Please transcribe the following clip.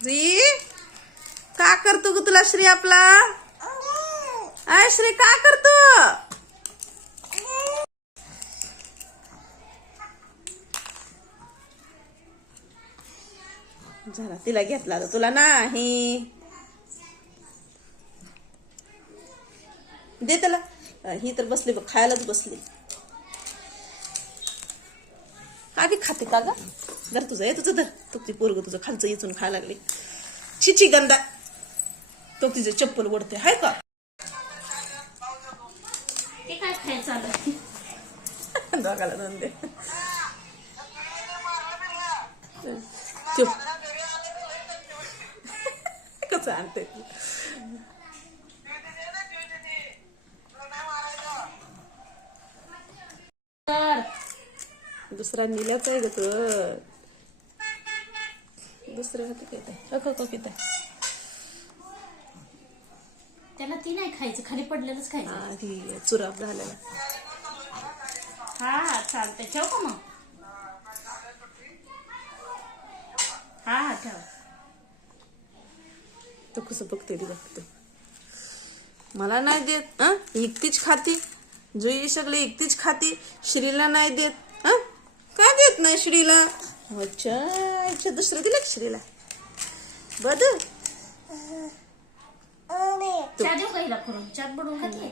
जी? का करतो ग तुला श्री आपला? आय श्री का करतो? झाला तिला घेतला तर तुला नाही. दे त्याला. ही तर बसली बघ खायलाच बसली. बी खाते का ग? धर तुझं हे तुझं धर. तुझी पोरग तुझं खालचं इचून खायला लागली. छिची गंदा. तो तिचं चप्पल ओढते हाय का? ते काय खायचं चालू दोघाला दोन दे. चुप. कसं आणते? दुसरा निलाच आहे ग तो. दुसऱ्या हाती काय ते अखो अखो किती त्याला ती नाही खायचं खाली पडलेलंच खायचं. हा ती चुराप झालेला. हा हा चालतंय. ठेव का मग? हा हा ठेव. तो कसं बघते ती बघते मला नाही देत हं? एकटीच खाती. जुई सगळे एकटीच खाती. श्रीला नाही देत. नाही श्रीला? अच्छा दुसरं दिलं श्रीला? बद चहा देऊ का हिला करून? चहा बनवून खाते?